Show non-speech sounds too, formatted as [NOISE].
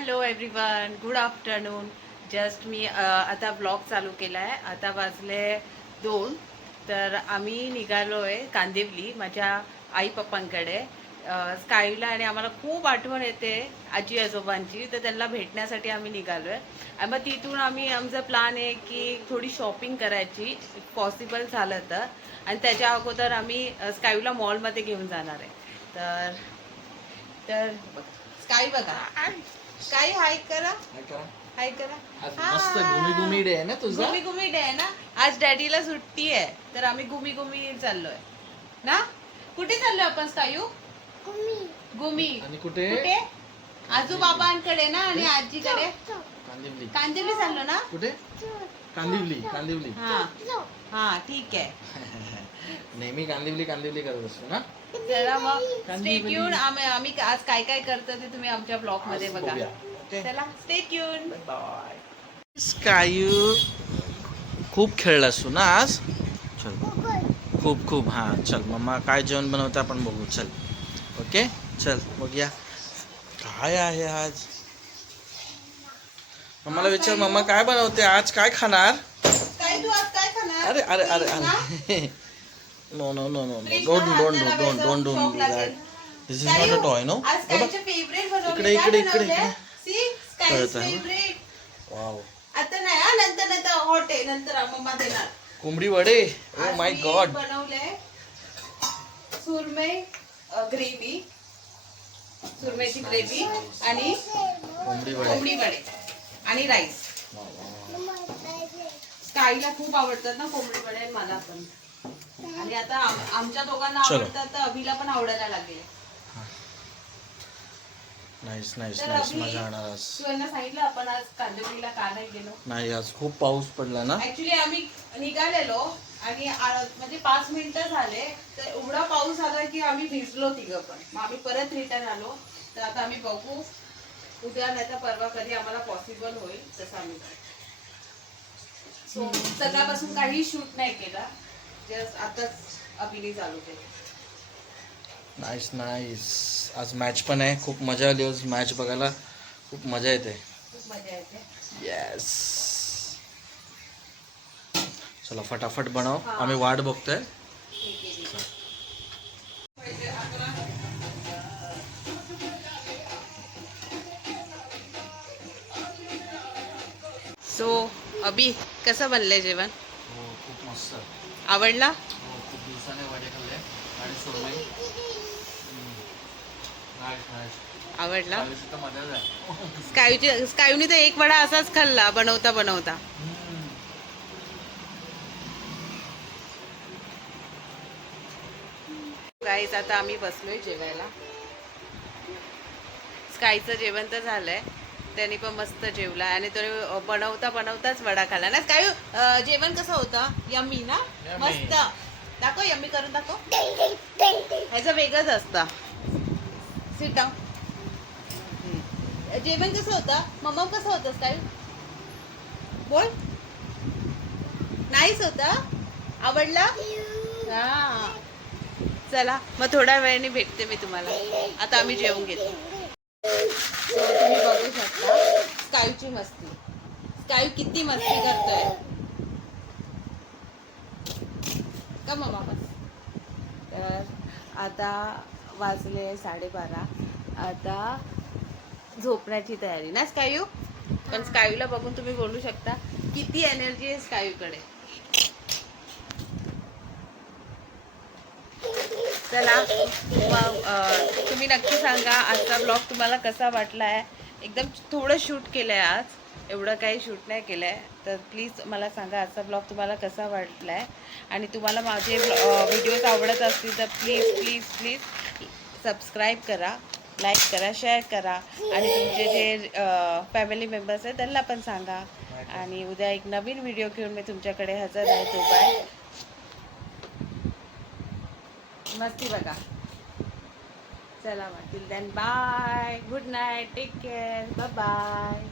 Hello everyone good afternoon just मी आता blog चालू केला आहे आता वाजले दोन. तर आम्ही निघालो आहे कांदिवली माझ्या आई पप्पांकडे अ, स्कायला आणि आम्हाला खूप आठवण येते आजी आजोबांची. तर त्यांना भेटण्यासाठी आम्ही निघालो आहे आणि मग तिथून आम्ही आमचा प्लॅन आहे की थोडी शॉपिंग करायची पॉसिबल झालं तर. आणि त्याच्या अगोदर आम्ही स्कायूला स्कायला मॉलमध्ये घेऊन जाणार आहे. तर तर स्काय बघा. स्काय हाय करा? हाय करा. आज मस्त गुमी गुमी डे आहे ना तुझा? गुमी गुमी डे आहे ना? आज डॅडीला सुट्टी आहे. तर आम्ही गुमी गुमी चाललोय. ना? कुठे चाललोय आपण स्कायू गुमी. आणि कुठे? कुठे? आजोबाबांकडे ना आणि आजीकडे? कांदिवली. कांदिवली चाललो ना? कुठे? कांदिवली कांदिवली. हा. हा ठीक आहे. [LAUGHS] नेहमी कांदिवली कांदिवली करत असतो ना? चला मग स्टे कांदिवली. ट्यून आम्ही आज काय काय करतो ते तुम्ही आमच्या ब्लॉगमध्ये बघा. चला स्टे ट्यून बाय स्कायू खूप खेळलास तू ना आज? चल. खूप खूप. हा चल. मम्मा काय जेवण बनवते आपण बघू. चल. ओके चल बघूया. काय आहे आज? मम्माला विचार मम्मा काय बनवते? आज काय खाणार? काय तू आज काय खाणार? अरे अरे अरे ना? अरे. No no no no Fridge don't don't don't don't don't do. That this is not a? Toy no बनवले. इकडे, इकडे, इकडे, कळत आहे ना? वाव आता नाही हा, नंतर नंतर हॉट आहे. नंतर मम्मा देणार. कोंबडी वडे? ओ माय गॉड बनवलंय सुरमई ग्रेव्ही सुरमईची ग्रेव्ही आणि कोंबडी वडे. कोंबडी वडे. आणि राईस स्काईला खूप आवडतात ना कोंबडी वडे आणि मला पण. आणि आता आम- आमच्या दोघांना. आवडतात तर अभिला पण आवडायला लागले. नाईस नाईस नाईस मजा येणार आज. सांगितलं आपण आज कांदिवलीला का नाही गेलो? नाही आज खूप पाऊस पडला ना. ऍक्च्युली आम्ही निघालेलो आणि म्हणजे पाच मिनिटं झाले. तर एवढा पाऊस आला की आम्ही भिजलो तिघं पण. मग आम्ही परत रिटर्न आलो. तर आता आम्ही बघू. उद्या नाही तर परवा कधी आम्हाला पॉसिबल होईल तसं आम्ही सो सकाळपासून काही शूट नाही केला. जस्ट आताच अभिनय चालू केलं. नाईस नाईस आज मॅच पण आहे. खूप मजा आली आज मॅच बघायला. खूप मजा येते. खूप मजा येते. येस चला फटाफट बनव. आम्ही वाट बघतोय. ठीक. आहे, सो अभि कसं बनलंय जेवण? हो खूप मस्त. आवडला? हो खूप दिवसाने वडे खाल्ले. आणि सुरमई आवडला? स्कायूची स्कायूनी तर एक वडा असाच खाल्ला बनवता बनवता. गाईज आता आम्ही बसलोय जेवायला. स्कायचं जेवण तर झालंय. त्यांनी पण मस्त जेवला आणि तो बनवता बनवताच वडा खाल्ला. ना स्कायू अं, जेवण कसं होतं? यम्मी ना. मस्त. दाखव यम्मी करून दाखव. ह्याचं वेगळंच असतं. सिट डाऊन जेवण कसं होतं? मम्मा कसं होतं स्कायू बोल. नाहीच होतं? आवडला? हा. चला मग थोड्या वेळाने भेटते मी तुम्हाला. आता आम्ही जेवून घेतो. तुम्ही बघू शकता. स्कायूची मस्ती. स्कायू किती मस्ती करतोय. का मम्मा बस तर आता वाजले साडेबारा. आता झोपण्याची तयारी. ना स्कायू? पण स्कायूला बघून तुम्ही बोलू शकता. किती एनर्जी आहे स्कायूकडे. चला. तुम्ही नक्की सांगा आजचा ब्लॉग तुम्हाला कसा वाटला आहे एकदम थोडं शूट केलं आहे आज. एवढं काही शूट नाही केलं आहे तर प्लीज मला सांगा आजचा ब्लॉग तुम्हाला कसा वाटला आहे आणि तुम्हाला माझे व्हिडिओज आवडत असतील तर प्लीज प्लीज प्लीज सबस्क्राईब करा लाईक करा शेअर करा. आणि तुमचे जे फॅमिली मेंबर्स आहेत त्यांना पण सांगा. आणि उद्या एक नवीन व्हिडिओ घेऊन मी तुमच्याकडे हजर आहे तो बाय नक्की बघा. चला मग. Till then bye good night take care bye bye